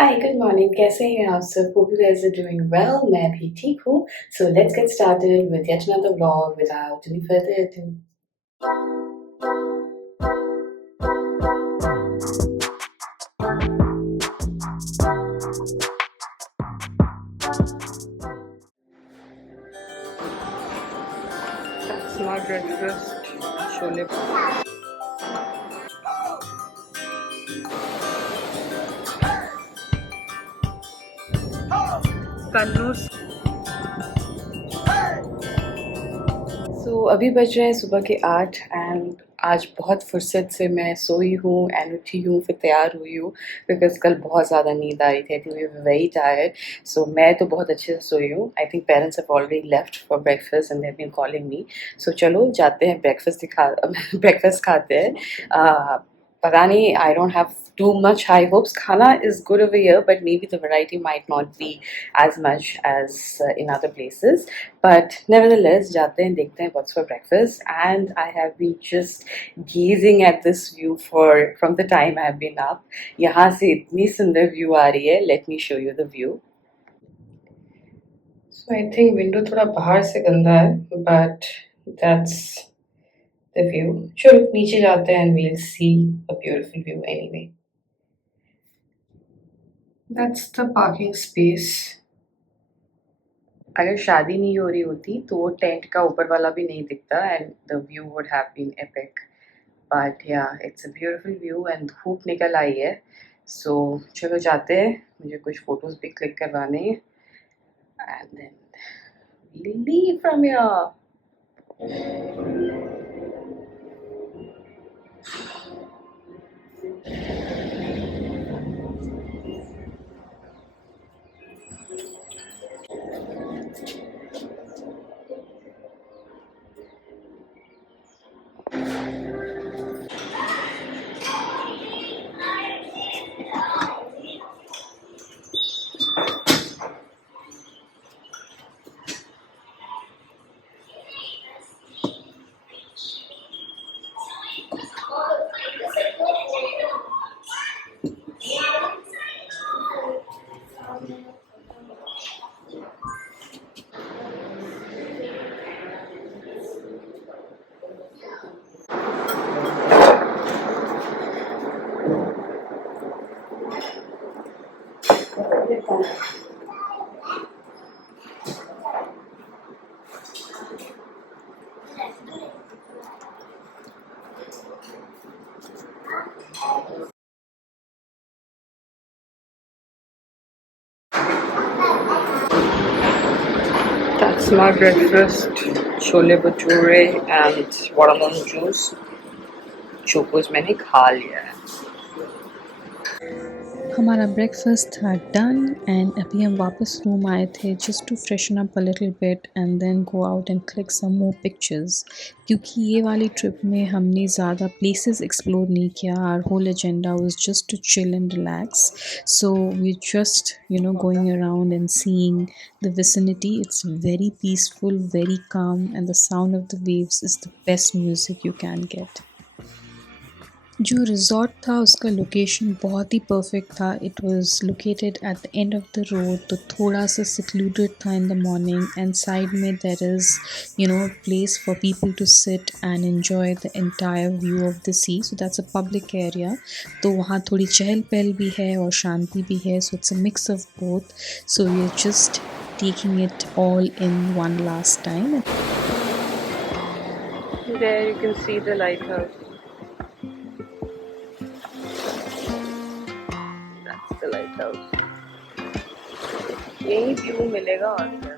Hi good morning, कैसे हैं आप सब? Hope you guys are doing well. मैं भी ठीक हूँ। So let's get started with yet another vlog without any further ado. That's my breakfast. Chole कन्नूर। अभी बज रहे हैं सुबह के 8 एंड आज बहुत फुर्सत से मैं सोई हूँ एंड उठी हूँ, फिर तैयार हुई हूँ बिकॉज कल बहुत ज़्यादा नींद आ रही थी। I think we were very tired. So मैं तो बहुत अच्छे से सोई हूँ। I think parents have already left for breakfast and they have been calling me. So चलो जाते हैं ब्रेकफास्ट दिखा ब्रेकफास्ट खाते हैं। पता नहीं, I don't have too much high hopes. Khana is good over here, but maybe the variety might not be as much as in other places. But nevertheless, जाते हैं देखते हैं what's for breakfast. And I have been just gazing at this view for from the time I have been up. यहाँ से इतनी सुंदर view आ रही है. Let me show you the view. So I think window थोड़ा बाहर से गंदा है, but that's the view. चलो नीचे जाते हैं and we'll see a beautiful view anyway. That's the parking space. अगर शादी नहीं हो रही होती तो वो टेंट का ऊपर वाला भी नहीं दिखता and the view would have been epic. But yeah it's a beautiful view and धूप निकल आई है। सो चलो जाते हैं, मुझे कुछ फोटोज भी क्लिक करवाने हैं and then leave from here. That's my breakfast. Chole bhature and watermelon juice जो कुछ मैंने खा लिया है। हमारा ब्रेकफास्ट था डन एंड अभी हम वापस रूम आए थे just to freshen up a little bit and then go out and click some more pictures, क्योंकि ये वाली ट्रिप में हमने ज़्यादा प्लेसेस एक्सप्लोर नहीं किया। Our whole agenda was just to chill and relax, so we just going around and seeing the vicinity. It's very peaceful, very calm, and the sound of the waves is the best music you can get. जो resort था उसका location बहुत ही perfect था. It was located at the end of the road, तो थोड़ा सा secluded था in the morning and side में there is place for people to sit and enjoy the entire view of the sea. So that's a public area, तो वहाँ थोड़ी चहल पहल भी है और शांति भी है. So it's a mix of both. So we are just taking it all in one last time. There you can see the lighthouse. That's the lighthouse. यही व्यू मिलेगा और क्या।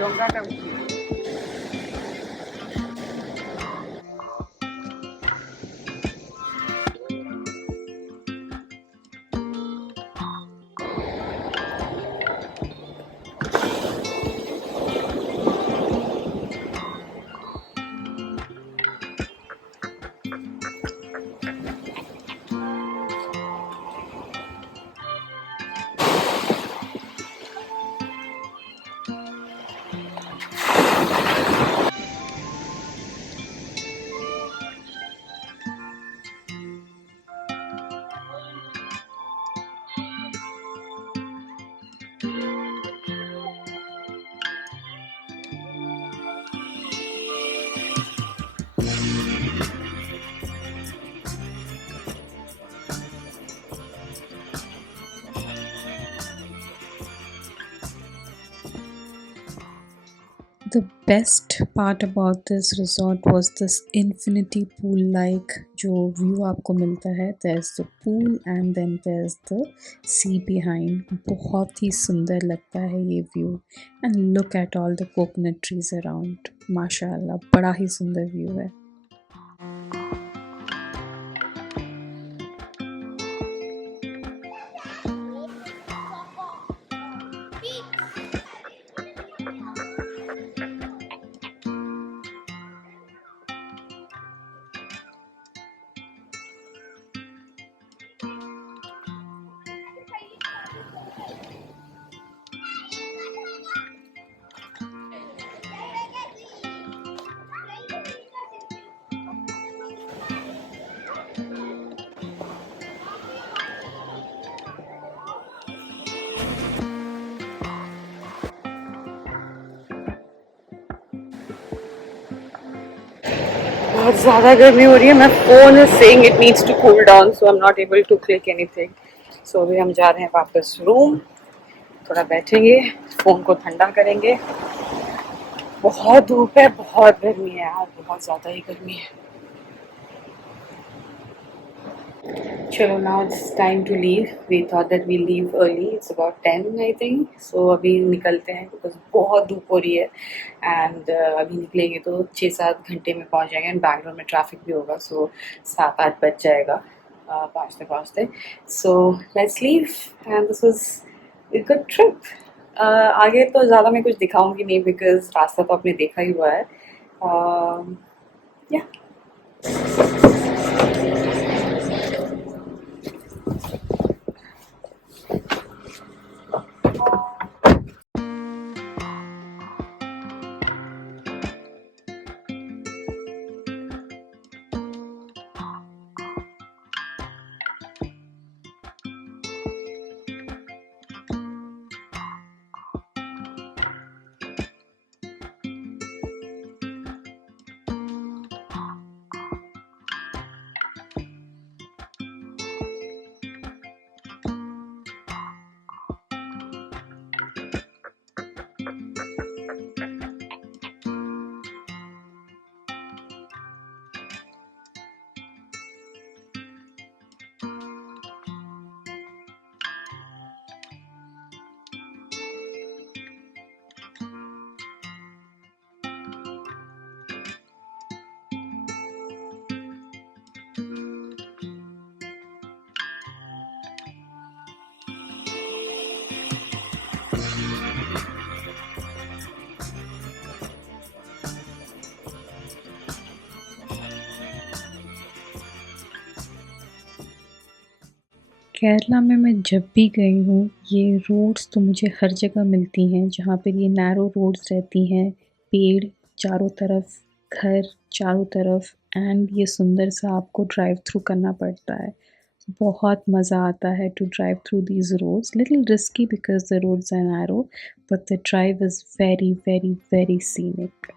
डोंगराटा The best part about this resort was this infinity pool like जो view आपको मिलता है. There's the pool and then there's the sea behind. बहुत ही सुंदर लगता है ये view. And look at all the coconut trees around. माशाल्लाह बड़ा ही सुंदर view है. बहुत ज़्यादा गर्मी हो रही है. मैं phone is saying it needs to cool down, so I am not able to click anything. So अभी हम जा रहे हैं वापस रूम. थोड़ा बैठेंगे, फ़ोन को ठंडा करेंगे. बहुत धूप है, बहुत गर्मी है यार, बहुत ज़्यादा ही गर्मी है. चलो now it's time to leave. We thought that we leave early. It's about 10 I think. So अभी निकलते हैं बिकॉज बहुत धूप हो रही है. एंड अभी निकलेंगे तो 6-7 घंटे में पहुंच जाएंगे. एंड बैंगलोर में ट्रैफिक भी होगा, सो 7-8 बज जाएगा पहुँचते पहुँचते. So let's leave. And this was a good trip. आगे तो ज़्यादा मैं कुछ दिखाऊंगी नहीं बिकॉज रास्ता तो आपने देखा ही हुआ है. या केरला में मैं जब भी गई हूँ ये रोड्स तो मुझे हर जगह मिलती हैं जहाँ पर ये नैरो रोड्स रहती हैं. पेड़ चारों तरफ, घर चारों तरफ एंड ये सुंदर सा आपको ड्राइव थ्रू करना पड़ता है. बहुत मज़ा आता है to drive through these roads. Little risky because the roads are narrow but the drive is very very very scenic.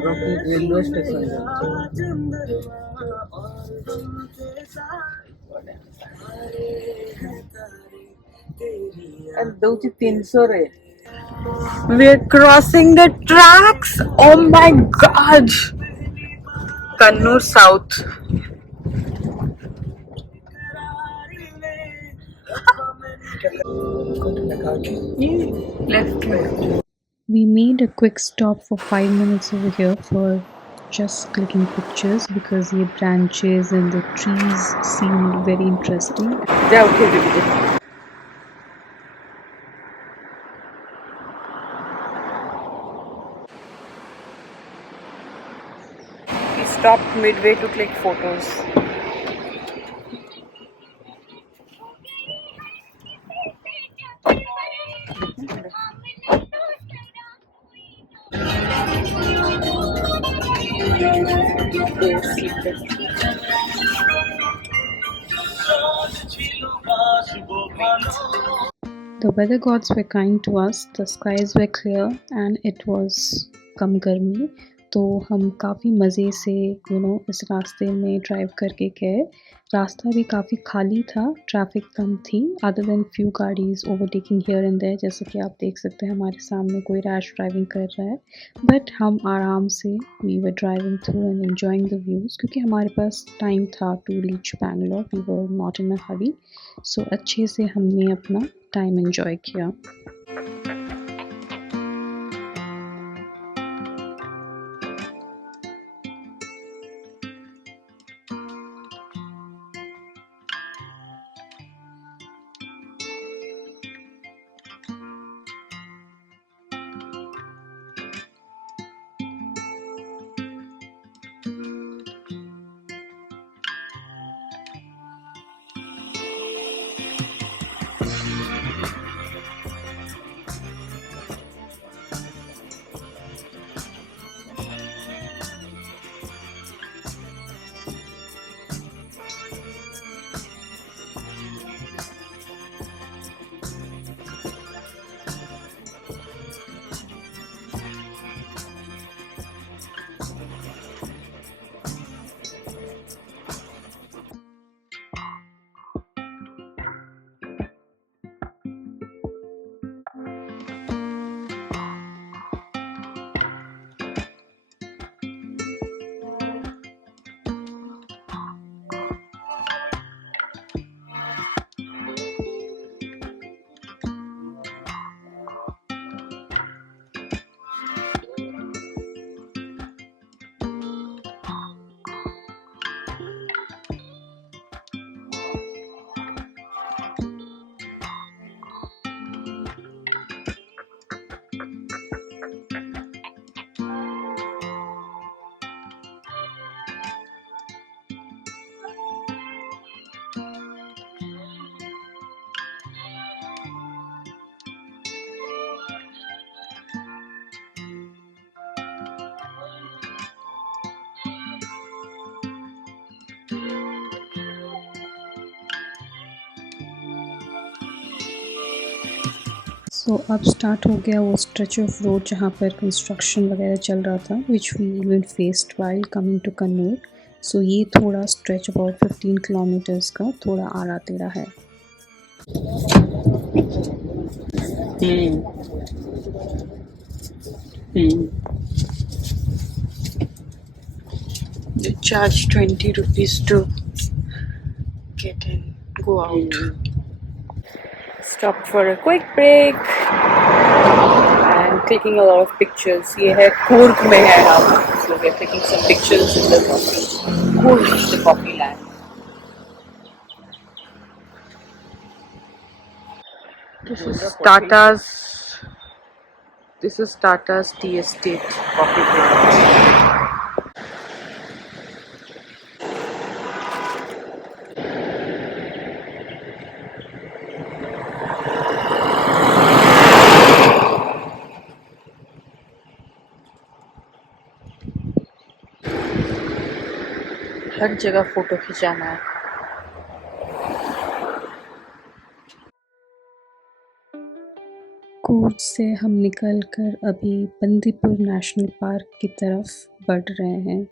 Railway station दौची 300 रे. We're crossing the tracks. Oh my god. Kannur South. Left. We made a quick stop for 5 minutes over here for just clicking pictures because the branches and the trees seemed very interesting. जा उठे दीदी. We stopped midway to click photos. The weather gods were kind to us, the skies were clear and it was कम गर्मी तो हम काफ़ी मज़े से इस रास्ते में ड्राइव करके गए। रास्ता भी काफ़ी खाली था, ट्रैफिक कम थी अदर देन फ्यू गाड़ीज़ ओवरटेकिंग हियर एंड देयर जैसे कि आप देख सकते हैं हमारे सामने कोई रैश ड्राइविंग कर रहा है बट हम आराम से we were driving through and enjoying the views क्योंकि हमारे पास टाइम था to reach Bangalore we were not in a hurry so अच्छे से हमने अपना टाइम एन्जॉय किया। सो अब स्टार्ट हो गया वो स्ट्रेच ऑफ रोड जहाँ पर कंस्ट्रक्शन वगैरह चल रहा था which we even faced while coming to Kannur. So ये थोड़ा स्ट्रेच अबाउट 15 किलोमीटर्स का थोड़ा आड़ा टेढ़ा है। They charge 20 rupees to get in, go out. Stopped for a quick break and taking a lot of pictures. ये है कूर्ग में है हम, so we're taking some pictures in the coffee. Coorg is the coffee land. This is Tata's tea estate coffee plant. हर जगह फोटो खिंचाना है। कूर्ग से हम निकलकर अभी बंदीपुर नेशनल पार्क की तरफ बढ़ रहे हैं।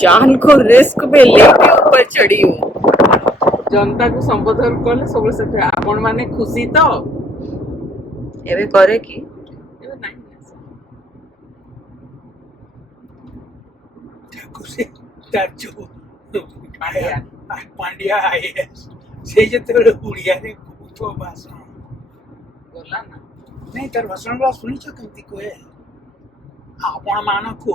जान को रिस्क में लेके ऊपर चढ़ी हूँ। जनता को संबोधन कले सब से आपण माने खुशी तो एवे करे की एबे नाही खुशी ताजो आया पांड्या आया से जेते उड़िया रे तो भाषण बोला ना नहीं तार भाषण बा सुनी छ केमती कोए आपण मान को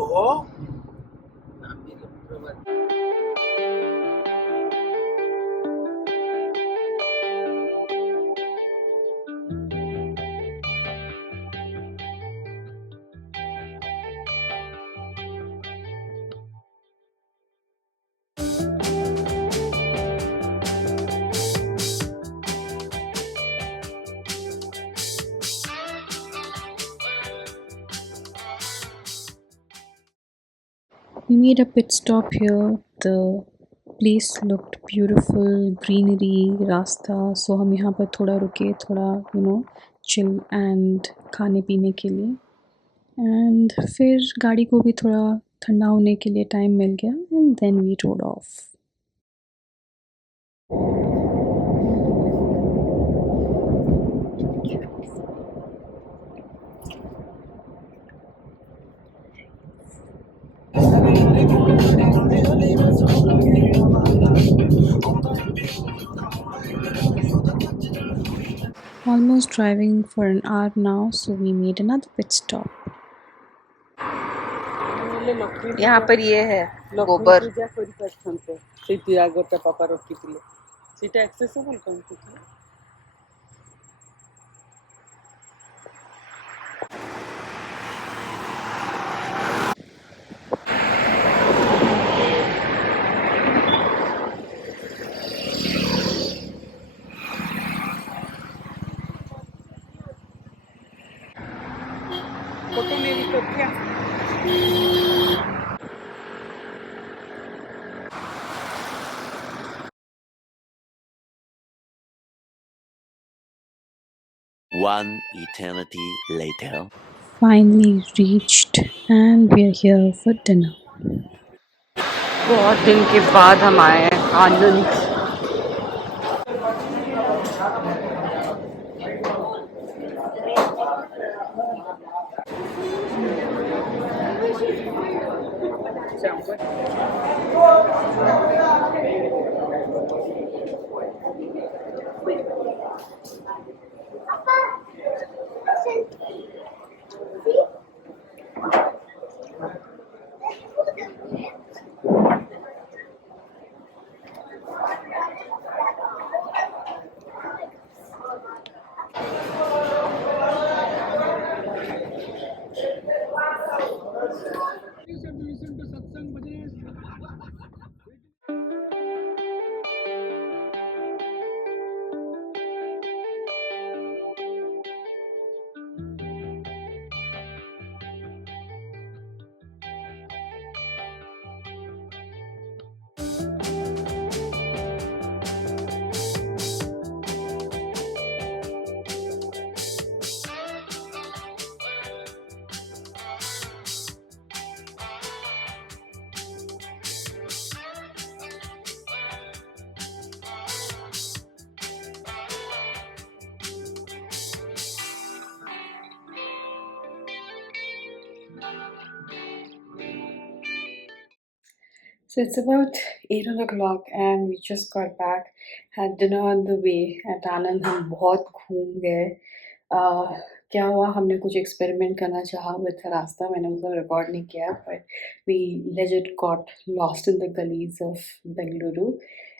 We made a pit stop here. The place looked beautiful, greenery, रास्ता. So हम यहाँ पर थोड़ा रुके, थोड़ा chill and खाने पीने के लिए. And फिर गाड़ी को भी थोड़ा ठंडा होने के लिए टाइम मिल गया. And then we rode off. Almost driving for an hour now, so we made another pit stop. यहाँ पर ये है गोबर पूजा करि परछन्ते सेति आगोटा पापा रखिथिले सेटा एक्सेसिबल कोन फोटो मेरी तो क्या One eternity later. Finally reached and we are here for dinner. बहुत दिन के बाद हम आए हैं आनंद। So it's about 8 o'clock and we just got back, had dinner on the way at Anand. हम बहुत घूम गए। क्या हुआ, हमने कुछ एक्सपेरिमेंट करना चाहा विद रास्ता, मैंने मतलब रिकॉर्ड नहीं किया, but we legit got lost in the गलीज ऑफ बेंगलुरु।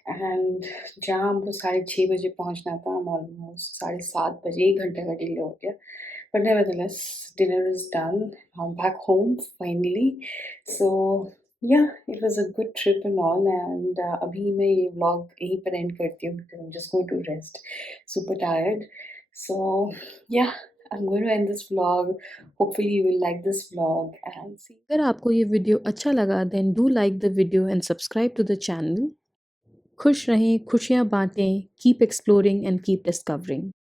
एंड जहाँ हमको 6:30 बजे पहुँचना था, हम ऑलमोस्ट 7:30 बजे, 1 घंटे का डिले हो गया। But nevertheless, dinner is done. I'm back home finally. So yeah, it was a good trip and all. And अभी मैं ये vlog यहीं पर end करती हूँ because I'm just going to rest. Super tired. So yeah, I'm going to end this vlog. Hopefully you will like this vlog and see. अगर आपको ये वीडियो अच्छा लगा then do like the video and subscribe to the channel. खुश रहें, खुशियाँ बाँटें, keep exploring and keep discovering.